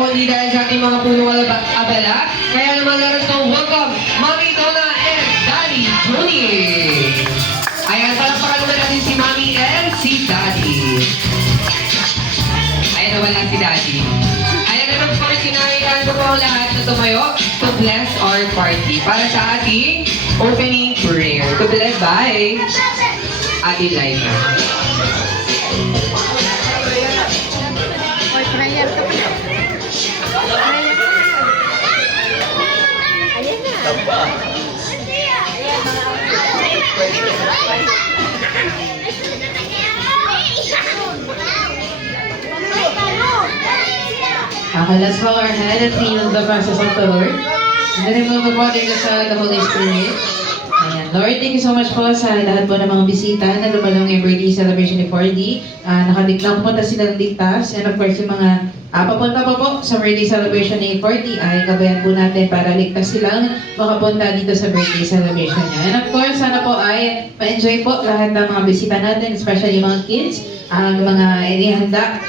kundi dahil sa ating mga punong abala. Kaya naman naroon ng welcome, Mami Donna and Daddy Johnny. Ayan, palakpakan naman natin si Mami and si Daddy. Ayan, nawala si Daddy. Ayan, and of course, sinangihan ko po ang lahat na tumayo to bless our party para sa ating opening prayer. To be led by Ate Laika. Oy, prayer ka pa. Prayer ka pa. Ayan na. Let's bow our head and feel the presence of the Lord. In the name of the Father, the Son, and the Holy Spirit. Ayan. Lord, thank you so much po sa lahat po ng mga bisita na dumalong yung birthday celebration ni 4D. Nakapunta sila ng ligtas. And of course, yung mga papunta pa po sa birthday celebration ni 4D ay gabayan po natin para ligtas silang makapunta dito sa birthday celebration niya. And of course, sana po ay ma-enjoy po lahat ng mga bisita natin, especially yung mga kids, ang mga inihanda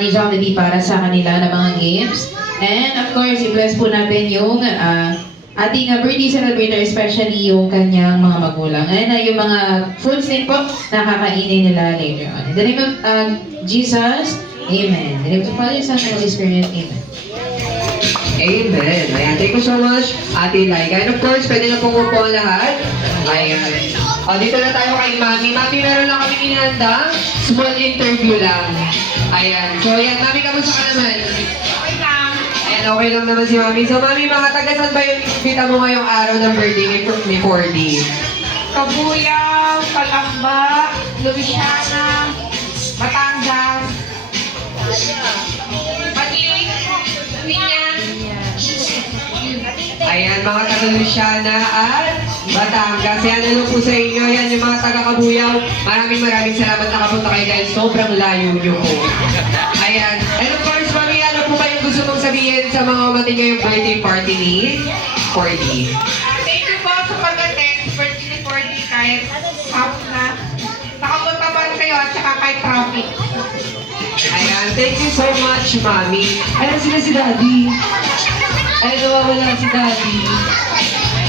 ni Jollibee para sa kanila na mga games. And of course, i-bless po natin yung ating birthday celebrator, especially yung kanyang mga magulang. And yung mga fruits din po na kakainin nila later on. In the name of Jesus, Amen. In the name of the Father, Son, and Holy Spirit, Amen. Amen. Ayan, thank you so much, Ate Laika. And of course, pwede na pong upo ang lahat. Ayan. Dito na tayo kay Mami. Mami, meron lang kami inihanda. Small interview lang. Ayan. So, ayan, Mami, kamusta ka naman? Okay lang. Ayan, okay lang naman si Mami. So, Mami, mga tagasan ba yung imbita mo ngayong araw ng birthday ni 4D? Kabuyaw, Kalamba, Louisiana, Batangas, Pati, Minyan. Ayan, mga taga-Luciana at Batangas. Yan, ano po sa inyo? Yan, yung mga taga-Kabuyaw. Maraming salamat nakapunta kayo dahil sobrang layo nyo po. Ayan. And of course, Mami, ano po ba yung gusto mong sabihin sa mga umating ngayong birthday party ni 4D? Thank you po sa pag-attend sa birthday ni 4D kahit half na. Nakapunta pa kayo at saka kay traffic. Ayan, thank you so much, Mami. Ayan sila si Daddy. Ay, nawawala si Daddy.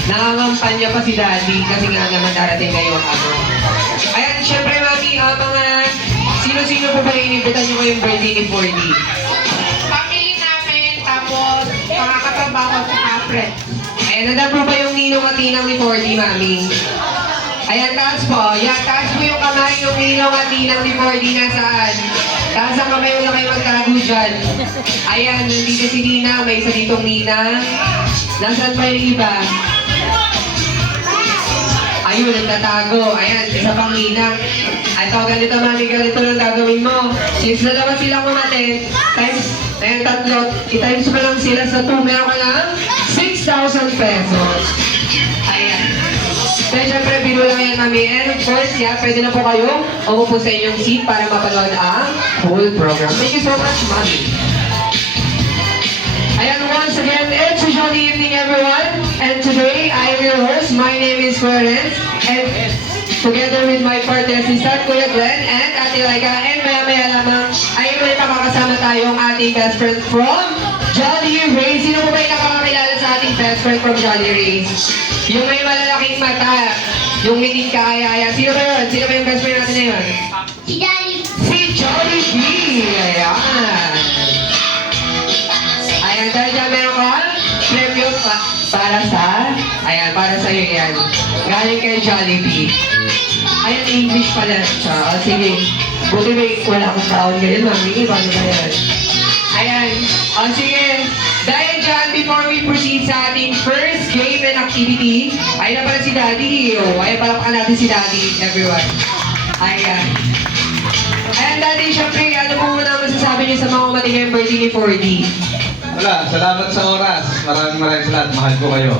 Nangangampanya pa si Daddy kasi nga naman darating ngayong ano. Ayan, syempre, Mami, mga sino-sino po ba inimbitan nyo ngayong birthday ni 4D? Family namin, tapos mga katrabaho sa Afred. Ayan, nandan po ba yung ninong at ninang ni 4D, Mami? Ayan, taas po. Yan, taas po yung kamay yung ninong at ninang ni 4D nasaan. Taas ang kamay, wala kayo magtago dyan. Ayan, nandito si Ninang, may isa ditong Ninang. Nasaan pa yung iba? Ayun, nagtatago. Ayan, isa pang Ninang. Ito, ganito Mami, ganito lang gagawin mo. Since dalawa silang umatin, times, ayan, tatlo, i-times mo lang sila sa 2, meron ka lang 6,000 pesos. Ayan. Kaya syempre, binulang yan Mami. And of course, yeah, pwede na po kayo umupo sa inyong seat para mapanood ang whole program. Thank you so much, Mami. Ayan, once again, it's a jolly evening, everyone. And today, I am your host. My name is Florence. And together with my partner, sister, Kuya Glenn, and Ate Laika, and maya-maya lamang, ay may makakasama tayong ating best friend from Jolly Rays. Sino po ba yung nakakakilala sa ating best friend from Jolly Rays? Yung may malalaking mata, yung hindi kaaya-aya. Sino ba yun? Sino ba yung best friend natin na yun? Si Daddy. Si Jolly B! Ayan. Ayan, dahil dyan meron ka premyo para sa... Ayan, para sa'yo yan. Galing kay Jollibee. Ayan, English pala siya. O, sige. Buti may wala akong taon ngayon, Mami. Paano ba yan? Ayan. O, sige. Dahil dyan, before we proceed sa ating first game and activity, ayan na pala si Daddy. O, ayan, palakpakan natin si Daddy, everyone. Ayan. Ayan, Daddy, syempre, ano po muna ang masasabi niyo sa mga umating ngayong birthday ni 4D? Wala, salamat sa oras. Maraming salamat. Mahal ko kayo.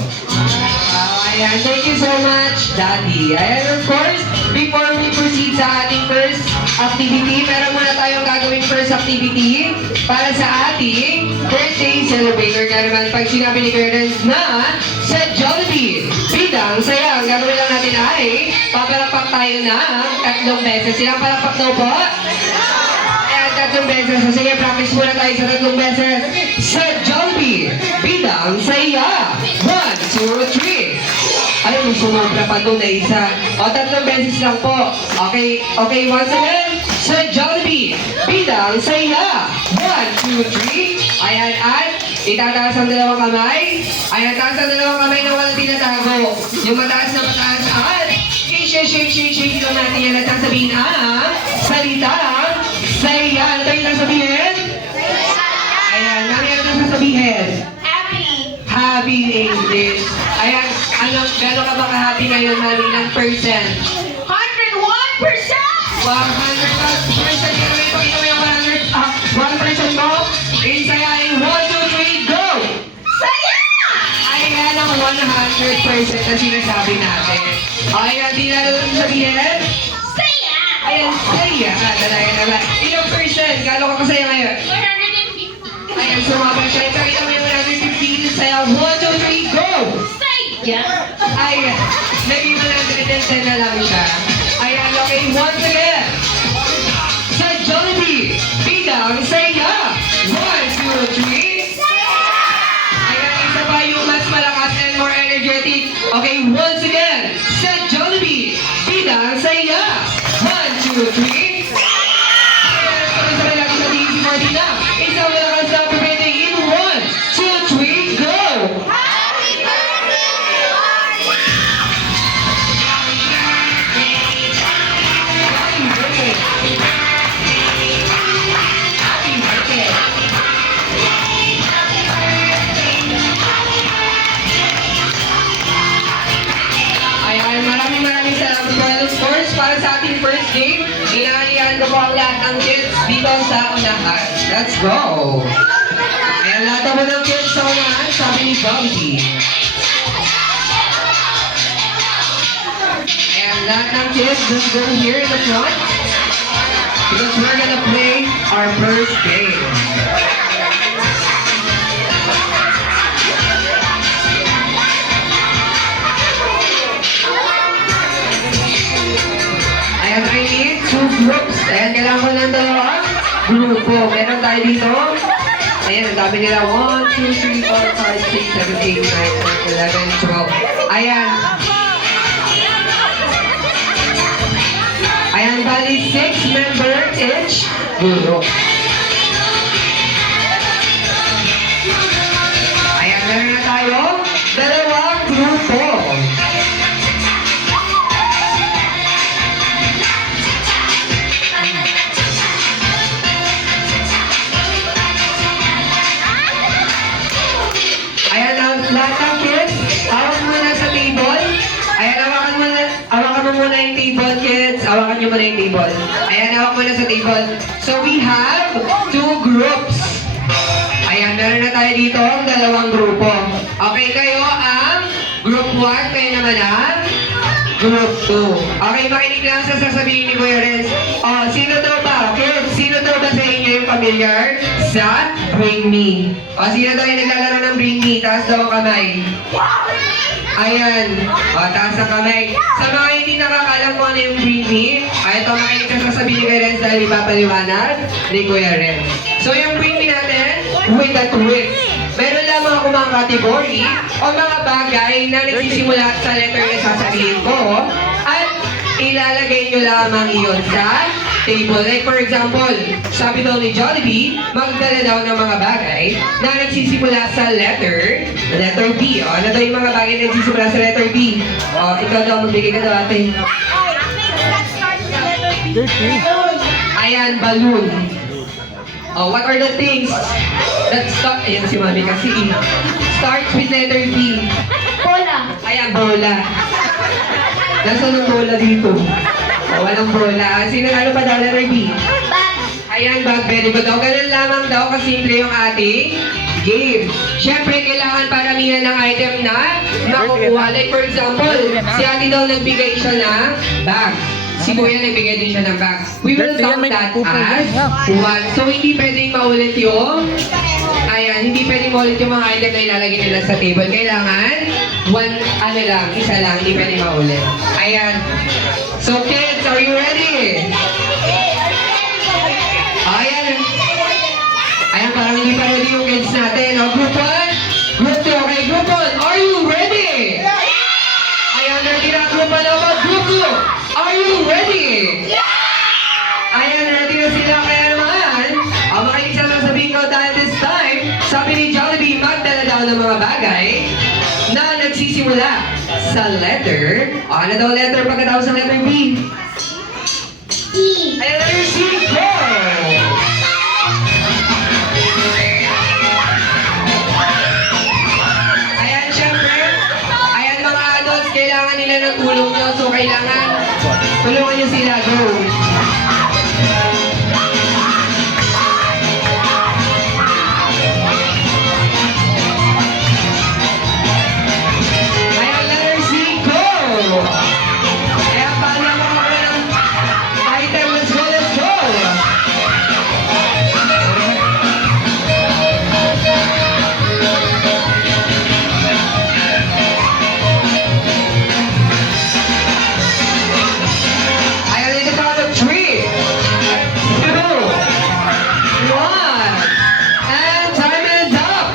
Ayan, thank you so much, Daddy. And of course, before we proceed sa ating first activity, meron muna tayong gagawin first activity para sa ating birthday celebrator. Nga naman, pag sinabi ni Kuya Renz na sa Jollibee, bidang saya, ang gagawin lang natin ay papalakpak tayo ng 3 beses. Silang palakpak daw po? Ayan, tatlong beses. So sige, practice muna tayo sa tatlong beses. Sa Jollibee, bilang sa iya. 1, 2, 3. Ay, may sumobra pa doon na isa. O, tatlong beses lang po. Okay, once again. Sa Jollibee, bilang sa iya. 1, 2, 3. Ayan, at itataas ang dalawang kamay. Ayan, taas ang dalawang kamay na walang tinatago. Yung mataas na mataas at shake lang natin yan at sasabihin ang salitang saya. Ano tayo sasabihin? Ayan, namin ano tayo sasabihin? Happy English. Ayan, gano'n ka ba ka-happy ngayon, mami, ng percent? 101%! 100%! Ipakita mo yung 100% mo. Isayain, 1, 2, 3, go! Saya! Ayan ang 100% na sinasabi natin. Ayan, di na natin sabihin? Saya! Ayan, saya. Dala. Ilang percent? Gano'n ka kasaya ngayon? 150! Ayan, sumabang siya. Ipakita mo yung 115. Saya, 1, 2, 3, go! Saya! Ayan, naging 110 na lang siya. Ayan, okay, once again. Sa Jollibee, bilang saya. 1, 2, 3. Ayan, isa pa yung mas malakas and more energetic. Okay, once again. Sa Jollibee, bilang saya. 1, 2, 3. Ayan, sabay-sabay natin sa DC40 na. Isang malakas na preventing in 1, 2, 3, go! Ayan, maraming salamat po. And of course, para sa ating first game, inaayahan ko po ang lahat ng kids dito sa unahan. Let's go! Ayan, lahat po ng kids sa unahan, sabi ni Bobby. Ayan, lahat ng kids, let's go here in the front. Because we're gonna play our first game. Ayan, I need 2 groups. Ayan, kailangan ko ng dalawang grupo. Meron tayo dito. Ayan, ang dami nila. 1, 2, 3, 4, 5, 6, 7, 8, 9, 10, 11, 12. Ayan. Ayan, bali 6 members each group. Ayan, meron na tayo. Dalawang grupo. Ayan, lahat ng kids, hawak muna sa table. Ayan, hawakan mo muna yung table, kids. Hawakan nyo muna yung table. Ayan, hawak muna sa table. So, we have 2 groups. Ayan, meron na tayo dito ang dalawang grupo. Okay, kayo ang group 1, kayo naman ang group 2. Okay, makinig lang sa sasabihin ni Kuya Renz. Oh, sino daw ba? Kids, sino daw ba sa inyo yung familiar sa Bring Me? O, sino daw yung naglalaro ng Bring Me? Taas daw ang kamay. Ayan. O, taas ang kamay. Sa mga hindi nakakalam kung ano yung Bring Me, ito makinig ka sa sasabihin ni Kuya Renz dahil ipapaliwanag ni Kuya Renz. So, yung Bring Me natin, with a twist. Meron lamang ako mga category o mga bagay na nagsisimula sa letter na sasabihin ko at ilalagay nyo lamang iyon sa table. Like for example, sabi daw ni Jollibee, magdala daw ng mga bagay na nagsisimula sa letter B. O, ano daw yung mga bagay na nagsisimula sa letter B? O, ikaw daw, magbigay ka daw ate. Ayan, balloon. Oh, what are the things that start... Ayan si Mami kasi starts with letter B. Bola! Ayan, bola. Nasaan ang bola dito? Oh, walang bola. Sino ano pa daw letter B? Bag! Ayan, bag. Very good. O, ganun lamang daw kasimple yung ating game. Siyempre, kailangan paramihan ng item na makukuha. Like for example, si ate daw nagbigay siya ng bag. Si Kuya nagbigay din siya ng bag. We will count that as 1. So, hindi pwedeng maulit yung... Ayan, hindi pwedeng maulit yung mga item na ilalagay nila sa table. Kailangan, isa lang, hindi pwedeng maulit. Ayan. So, kids, are you ready? Ayan, parang hindi pa ready yung kids natin. O, group 1, group 2. Okay, group 1, are you ready? Ayan, ready na group 1 ako. Group 2, are you ready? Ayan, ready na sila. Kaya naman, ang makinig sa sasabihin ko dahil this time, sabi ni Jollibee, magdala daw ng mga bagay na nagsisimula sa letter. Ano daw letter pagkatapos ng letter B? Ayan, letter C, go! Ayan, syempre, ayan mga adults, kailangan nila ng tulong nyo. So, kailangan tulungan nyo sila. Go! Ayan, letter C, go! Ayan, paano ang mga ng item? Let's go, let's go! Ayan, in the count of 3, 2, 1, and time is up!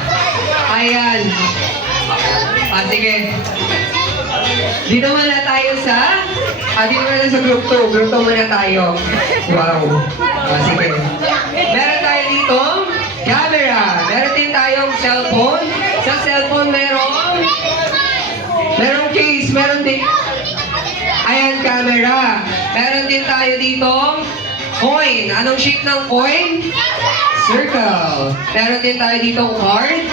Ayan. Sige. Dito muna tayo sa... dito muna sa group 2. Group 2 muna tayo. Wow. Sige. Meron tayo dito, camera. Meron din tayong cellphone. Sa cellphone merong case. Meron din... Ayan, camera. Meron din tayo dito, coin. Anong shape ng coin? Circle. Meron din tayo dito card.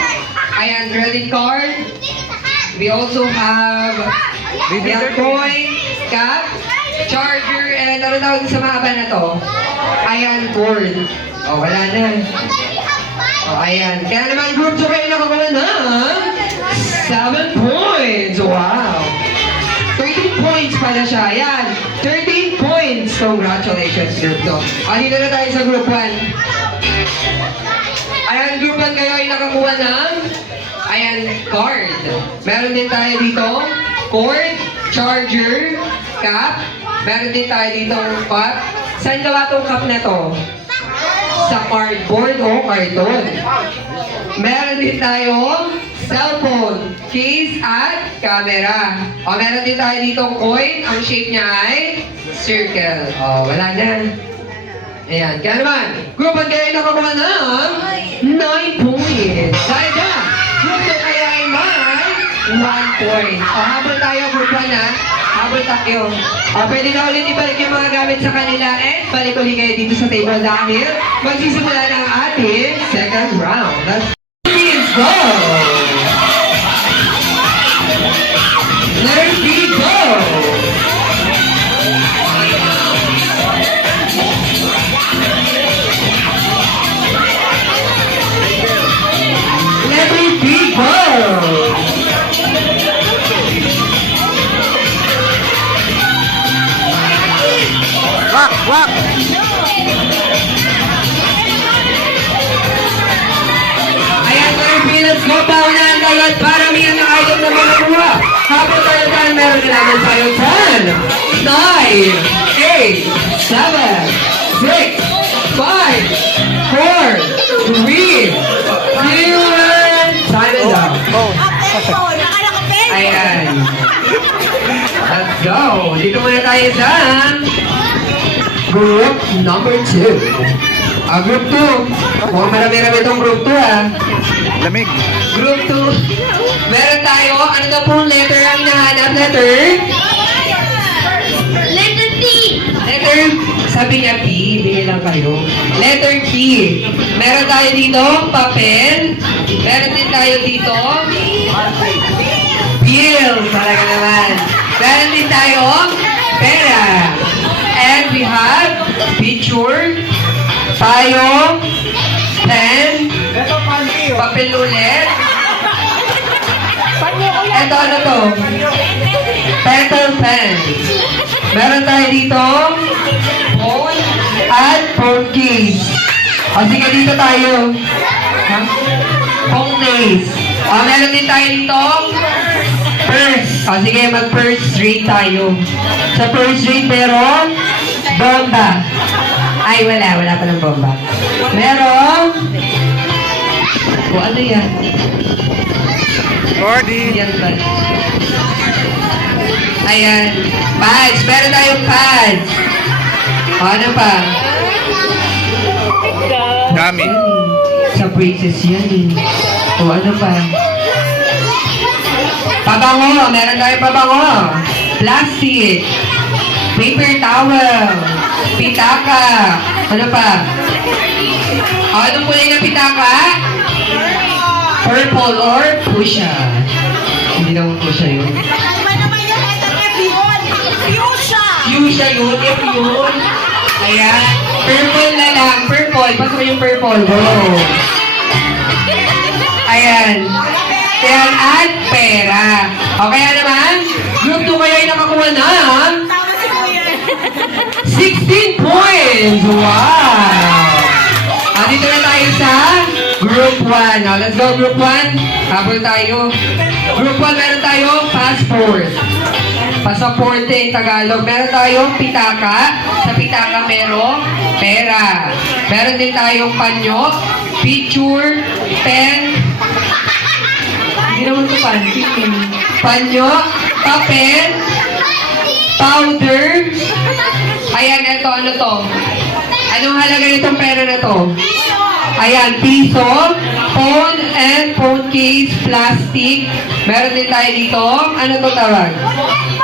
Ayan, credit card. We also have ayan, coin, cap, charger, and ano tawag sa mahaba na to? Ayan, cord. Oh, wala na. Oh, ayan. Kaya naman group 2 kayo nakakuha ng 7 points. Wow. 13 points pala siya. Ayan. 13 points. Congratulations, group 2. Dito na tayo sa group 1. Ayan, group 1 kayo ay nakakuha ng ayan, card. Meron din tayo dito, cord, charger, cap. Meron din tayo dito cup. Saan gawa tong cup na to? Sa cardboard o karton. Meron din tayo cellphone, case at camera. O, meron din tayo dito coin. Ang shape niya ay circle. O, wala na. Ayan. Kaya naman, group 1 kayo nakakuha ng 9 points. Dahil dyan, group 2 kayo ay may 1 point. O, habol tayo, group 1 ha. Habol tayo. O, pwede na ulit ibalik yung mga gamit sa kanila and balik ulit kayo dito sa table dahil magsisimula na ang ating second round. Let's go! Let's go! Let me be go! Wak! Ayan, let's go pa na ang dalat para may ang item na mga kuha. Habang tayo tayo, meron na naman tayo 10, 9, 8, 7, 6, 5, 4, 3, 2, 1. Time is up. Ayan. Let's go. Dito muna tayo sa group number 2. Group 2. Mukhang marami-rami itong group 2 Lamig. Group 2. Meron tayo, ano na pong letter ang hinahanap? Letter? Letter T. Letter, sabi niya P, bili lang kayo. Letter P. Meron tayo dito, papel. Meron din tayo dito, bill. Talaga naman. Meron din tayo, pera. And we have picture, tayo, pen, papel ulit. Ito ano to? Petal pen. Meron tayo dito, phone, at phone case. O sige, dito tayo. Ha? Phone case. O, meron din tayo dito, purse. O sige, mag-purse rate tayo. Sa purse rate meron, bomba. Ay, wala pa ng bomba. Meron, O ano yan? Gordy. Yan ba? Ayan. Pads. Meron tayong pads. O ano pa? Dami. Sa braces yan eh. O ano pa? Pabango. Meron tayong pabango. Plastic. Paper towel. Pitaka. Ano pa? O anong kulay ng pitaka? Purple or fuchsia. Hindi naman fuchsia yun. Fuchsia yun, if yun. Ayan. Purple na lang. Purple. Pasok yung purple. Go. Ayan. Ayan. At pera. O kaya naman, group 2 kayo ay nakakuha ng 16 points. Wow. Dito na tayo sa Group 1. Now, let's go Group 1. Habol tayo. Group 1, meron tayong passport. Pasaporte in Tagalog. Meron tayong pitaka. Sa pitaka merong pera. Meron din tayong panyo, picture, pen. Hindi naman ito panty. Panyo, papel, powder. Ayan, ito, ano to? Anong halaga nitong pera na to? Ayan, piso, phone and phone case, plastic. Meron din tayo dito. Ano to tawag?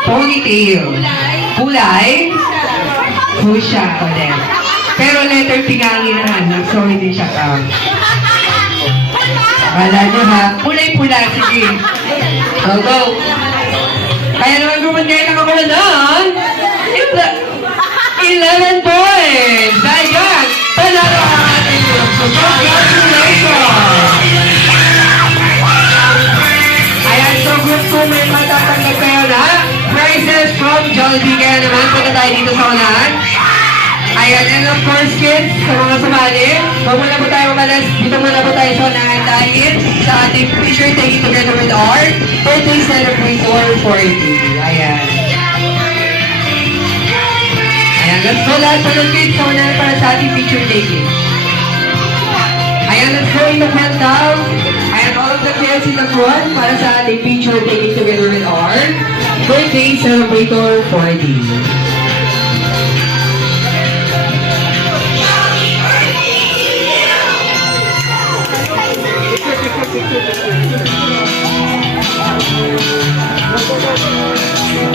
Ponytail. Kulay? Fuchsia. Ulit. Pero letter P nga ang hinahanap, so hindi siya count. Wala nyo ha? Kulay-pula, sige. Go. Kaya naman guman kayo nakakuha ng 11 points! Ayan! Panalo ang ating group. So, congratulations! Ayan, so group 2 may matatanggap kayo na prizes from Jollibee. Kaya naman, punta tayo dito sa unahan. Ayan, and of course, kids, sa mga sumali, huwag muna po tayo umalas. Dito muna po tayo sa unahan dahil sa ating picture taking together with our birthday celebrator for you. Ayan. Ayan, let's go lahat po ng kids sa unahan para sa ating picture taking. Ayan, let's go in the front now. Ayan, all of the kids in the front para sa ating picture taking together with our birthday celebrator for you.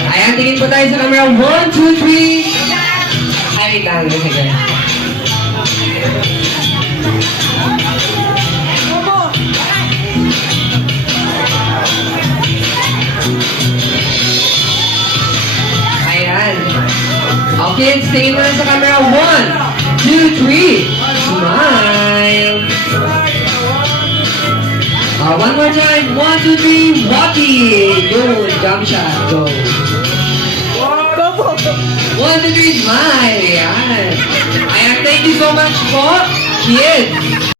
Ayan, tingin po tayo sa camera. 1, 2, 3. Ay, wait lang. Sige. Ayan. Okay, tingin mo lang sa camera. 1, 2, 3. Smile. One more time. 1, 2, 3. Walking. Good. Jump shot. Go. 1, 2, 3. Smile. Ayan. Ayan. Thank you so much po, kids.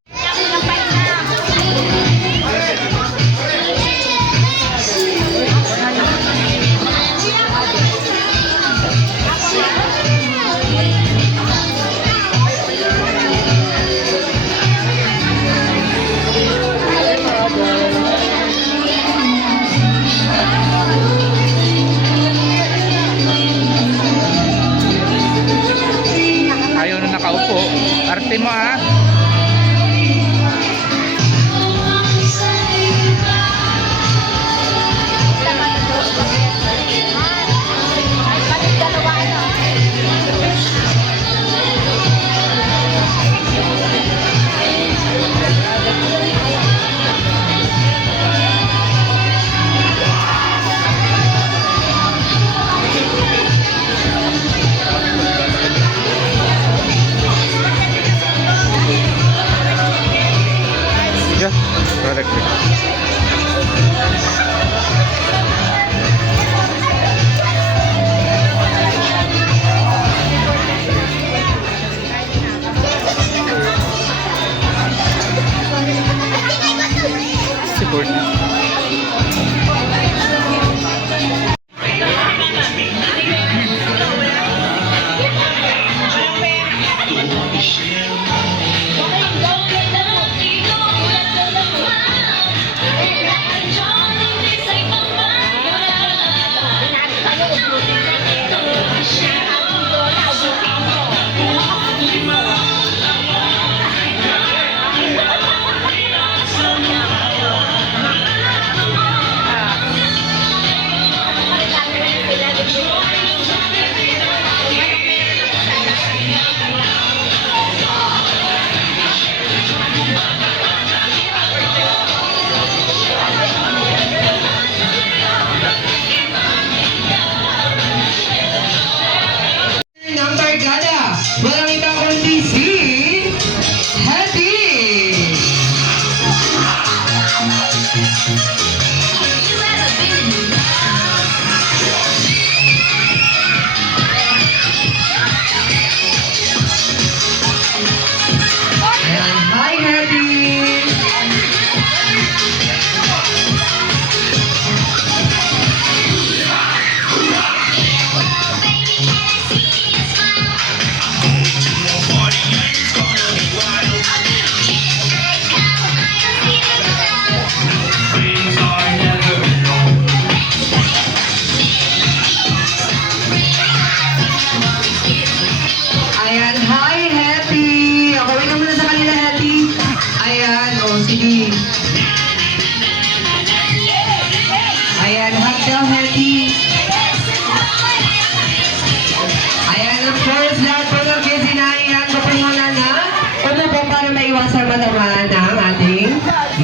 Ayaw na nakaupo. Arte mo ah. Yeah, product. Support.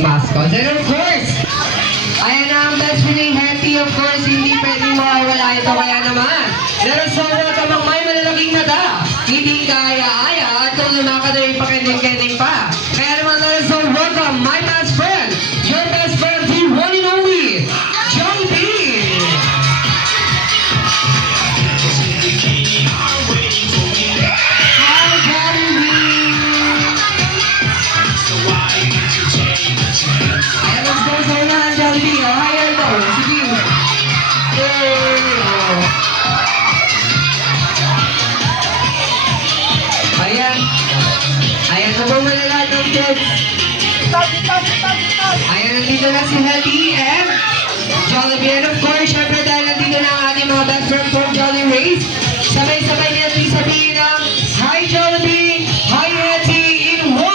mascots. And of course, ayan na ang best feeling happy. Of course, hindi pwedeng mawawala ito. Kaya naman, let us all welcome ang may malalaking mata. Hindi kaya-aya at kung lumakad ay pakending-kending pa. Kaya naman, let us all welcome my best friend, your best friend, the one and only, Jollibee! Hi, Jollibee! Ayan, let's go sa unahan, Jollibee. Oh, hi, ito. Sige. Yay! Oh. Ayan. Ayan na po malalahat ng kids. Ayan, nandito na si Hetty and Jollibee. And of course, syempre dahil nandito na ang ating mga best friend from Jolly Race, sabay-sabay niya sabihin ng Hi Jollibee! Hi Hetty! In 1,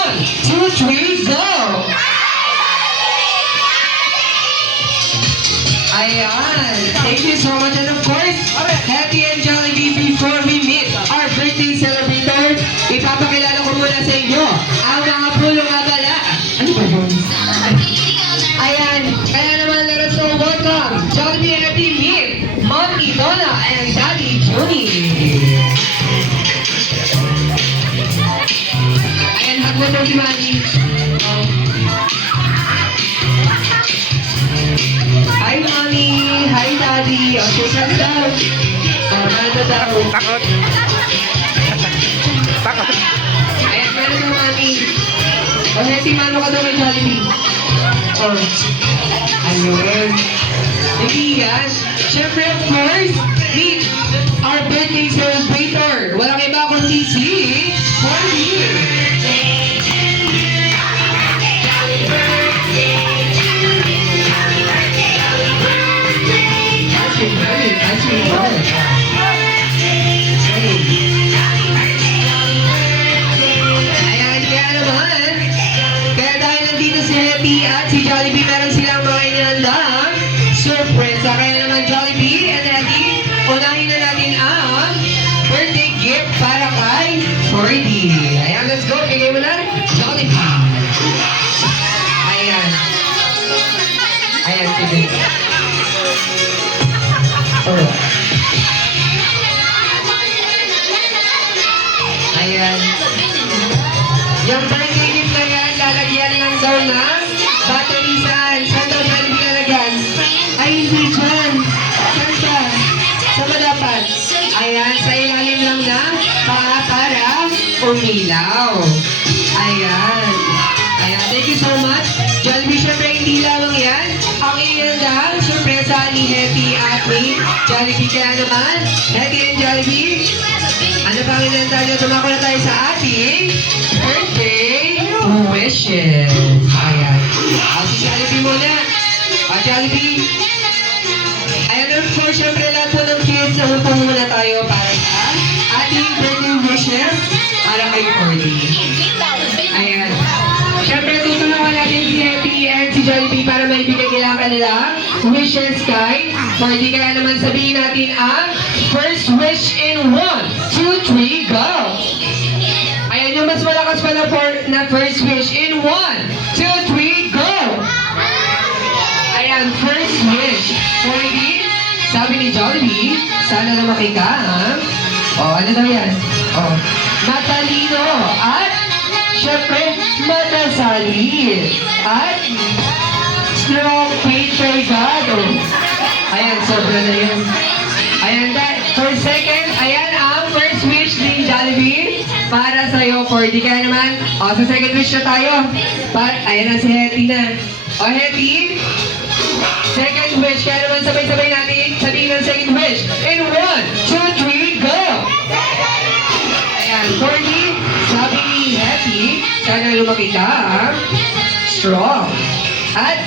2, 3, go! Ayan. Thank you so much. And of course, Hetty and Jollibee, before we meet our birthday celebrator, ipapakilala ko muna sa inyo ang mga pulo nga pala. Ano ba yun? Ayan. Kaya naman, let us all welcome Jollibee and Hetty meet Mommy Donna and Daddy Juni. Ayan, hug na daw si Mommy. Hi, Mommy! Hi, Daddy! O, shake hands daw. O, nada daw. Takot. Takot. Ayan, meron ng Mommy. O, Hetty, mano ka daw kay Jollibee. O, ayun. Hindi yan. Siyempre, of course, meet our birthday celebrator. Walang iba kundi si Corby. Ayan, kaya naman, kaya dahil nandito si Hetty at si Jollibee, meron silang mga inilandang surprise. Kaya naman Jollibee and Hetty, unahin na natin ang birthday gift para kay Cordy. Ayan, let's go. Bigay mo na, Jollibee. Ayan. Ayan, sige. Oh. Ayan. Yung birthday gift na yan, lalagyan lang daw ng battery saan. Saan daw Jollibee lalagyan? Ay, hindi dyan. Saan ka? Saan ba dapat? Ayan, sa ilalim lang ng paa para umilaw. Ayan. Ayan, thank you so much. Jollibee, syempre hindi lamang yan. Ang inandang sorpresa ni Hetty at ni Jollibee. Kaya naman, Hetty and Jollibee, ano pa ang inandang nyo? Tumako na tayo sa ating birthday wishes. Ayan. Si Jollibee muna. Jollibee. Ayan, of course, syempre lahat po ng kids, namupo muna tayo para sa ating birthday wishes para kay Cordy. Ayan. Syempre, tutulungan natin si Hetty and si Jollibee para maibigay nila ang kanilang wishes kay Cordy. Kaya naman sabihin natin ang first wish in 1, 2, 3, go! Ayan, yung mas malakas pa na first wish in 1, 2, 3, go! Ayan, first wish. Cordy, sabi ni Jollibee, sana lumaki ka, ha? O, ano daw yan? O, matalino at syempre, matasalin at strong patriarchado. Ayan, sobra na yun. Ayan, for second, ayan ang first wish ni Jollibee para sa'yo, Cordy. Kaya naman, sa second wish na tayo. Ayan na si Hetty na. O, Hetty, second wish. Kaya naman sabay-sabay natin sabihin ng second wish. In 1, 2, 3, go! Ayan, Cordy, sabi ni Hetty, sana lumaki ka, strong, at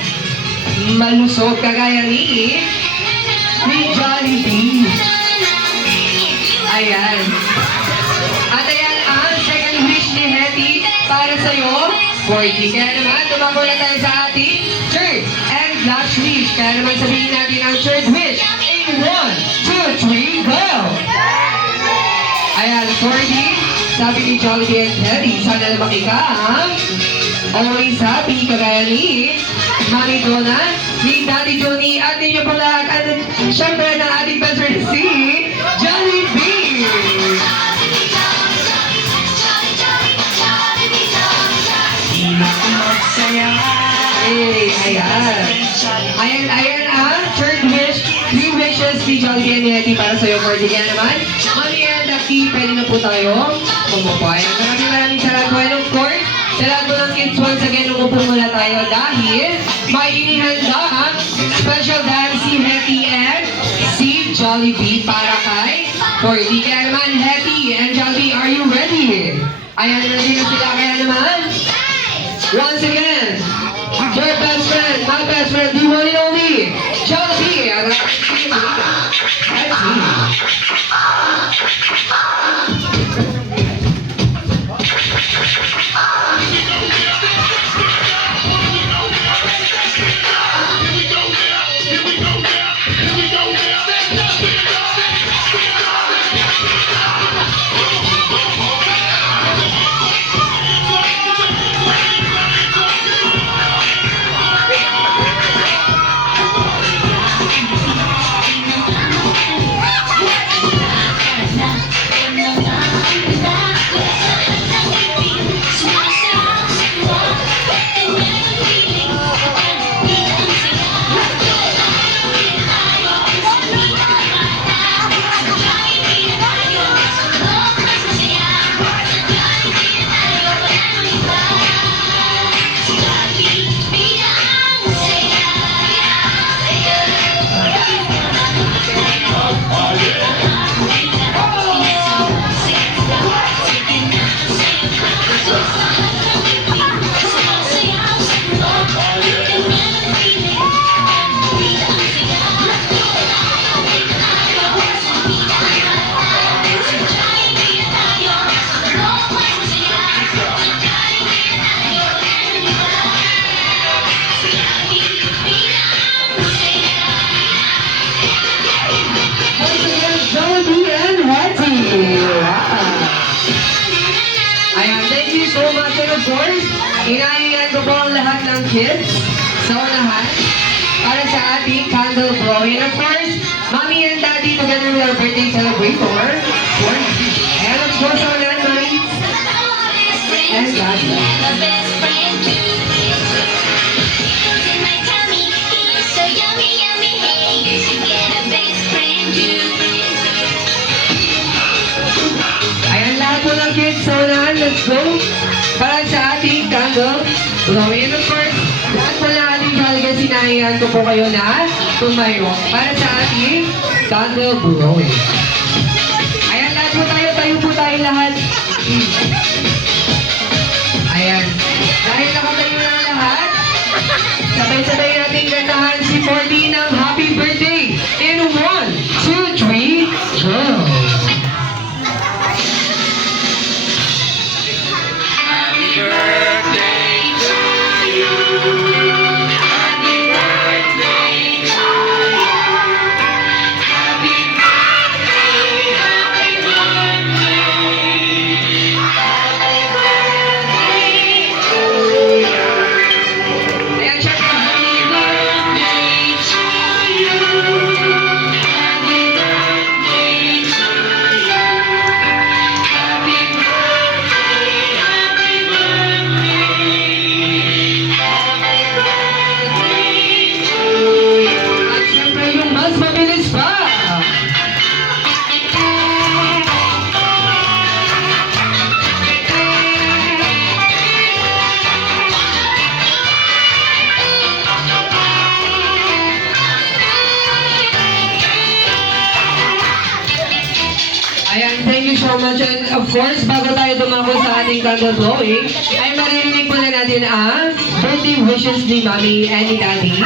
malusog kagaya ni Jollibee. Ayan. At ayan ang second wish ni Hetty para sa'yo, Cordy. Kaya naman, tumako na tayo sa ating third and last wish. Kaya naman sabihin natin ang third wish. In 1, 2, 3, go! Ayan, Cordy, sabi ni Jollibee and Hetty, sana lumaki ka, always happy, kagaya ni Mami Donna, ni Daddy Johnny, at ninyo pong lahat, at syempre ng ating best friend si Jollibee! Hey, ayan. Ayan third wish, 3 wishes ni Jollibee and Hetty para sa'yo, Cordy. Kaya naman, Mami and Aki, pwede na po tayo umupo. Ayan, maraming salamat po. And of course, sa lahat po ng kids, once again, umupo muna tayo dahil may inihanda special dance si Hetty and si Jollibee para kay Cordy. Kaya naman, Hetty and Jollibee, are you ready? Ayan, ready na sila. Kaya naman, once again, your best friend, my best friend, the one and only, Jollibee. And Jollibee and Hetty. Wow. Ayan, thank you so much. And of course, inaayaan ko po ang lahat ng kids sa unahan para sa ating candle blowing. And of course, Mommy and Daddy together with our birthday celebrator. And of course, our Nanay and Daddy. Ayan, lahat po ng kids sa unahan. Let's go. Para sa ating candle blowing. And of course, lahat po ng ating halaga sinayan ko po kayo na tumayo para sa ating candle blowing. Ayan, lahat po tayo. Tayo po tayo lahat. Ayan. Dahil nakatayo na ang lahat, sabay-sabay natin kantahan si 40 ng happy birthday in 1, 2, 3, go! Birthday to you. Happy birthday to you. Happy birthday, happy birthday. Happy birthday to you. Ayan, syempre. Happy birthday to you. Happy birthday to you. Happy birthday, happy birthday. Happy birthday to you. At syempre yung mas mabilis pa. Ayan, thank you so much. And of course, bago tayo dumako sa ating candle blowing, ay maririnig muna natin ang birthday wishes ni Mami and ni Daddy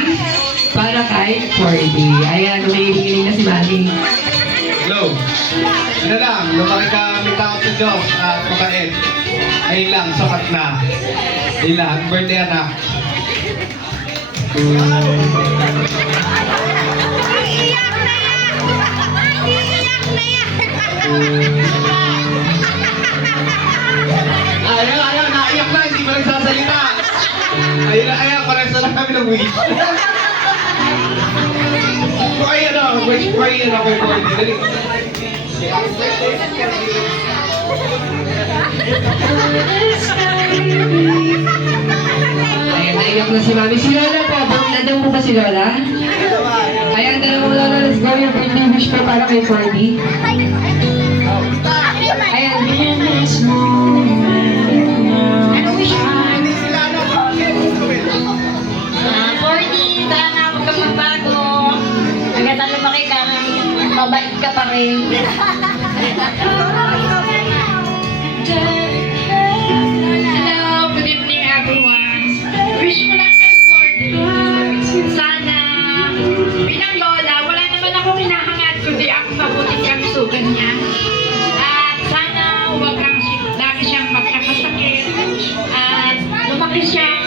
para kay Cordy. Ayan, umiiling na si Mami. Hello. Ano lang, lumaki ka, may takot sa Diyos at mabait. Ayun lang, sapat na. Ayun lang, happy birthday anak. Ayaw, naiyak na, hindi mo nagsasalita. Ayun na, ayan, parang sa lang kami ng wish. Kung ayun na, wish ko ayun ako yung Cordy. Dali. Ayan, naiyak na si Mami. Si Lola po, nandun po ba si Lola? Ayan, dalawang Lola, let's go. Your birthday wish po para kay Cordy. Ayan. Ano wish mo? 40, sana huwag kang magbago. Hanggang ang lumaki ka, mabait ka pa rin. Hello, good evening everyone. Wish ko lang kay Cordy. Sana, bilang lola, wala naman akong hinahangad kundi ang mabuting kalusugan niya. At sana huwag kang lagi siyang magkakasakit. At lumaki siyang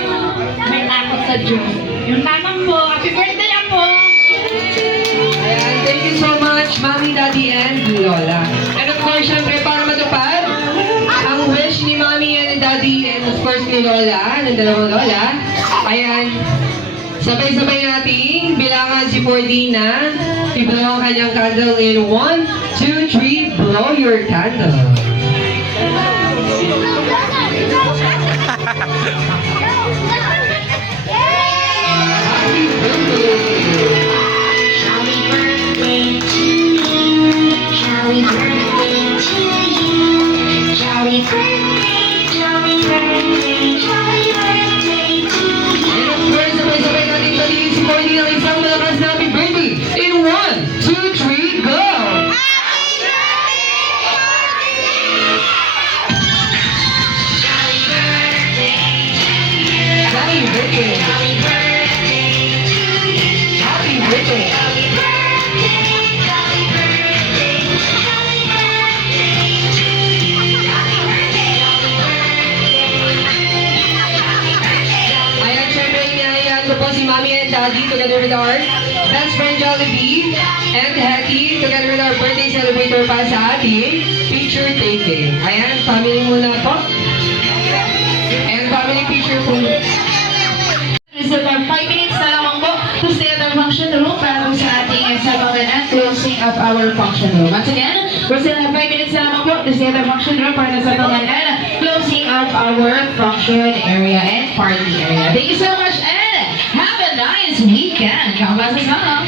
may takot sa Diyos. Yung lamang po, happy birthday ako! Ayan, thank you so much, Mami, Daddy, and Lola. And of course, syempre, para matupad, ang wish ni Mami and Daddy, and of course ni Lola, ng dalawang Lola, ayan, sabay-sabay nating bilangan si Cordy na i-blow ang kanyang candle in 1, 2, 3, blow your candle. Happy birthday! Happy birthday to you. Happy birthday to you. Happy birthday, happy birthday, happy birthday to you. And of course, sabay-sabay natin batiin si Cordy ng isang malakas na happy birthday in 1, 2, 3, go! Happy birthday! Happy birthday! Ayan, syempre, inahayaan ko po si Mommy and Daddy together with our best friend Jollibee and Hetty together with our birthday celebrator pa sa ating picture taking. Ayan, family muna po. And family picture po. Is it our 5 minutes na lamang po to stay at our function room para po sa ating sabagan at closing of our function room. Once again, we're still have 5 minutes na lamang po to stay at our function room para sa sabagan at closing of our function area and party area. Thank you so much and have a nice weekend. God bless us all.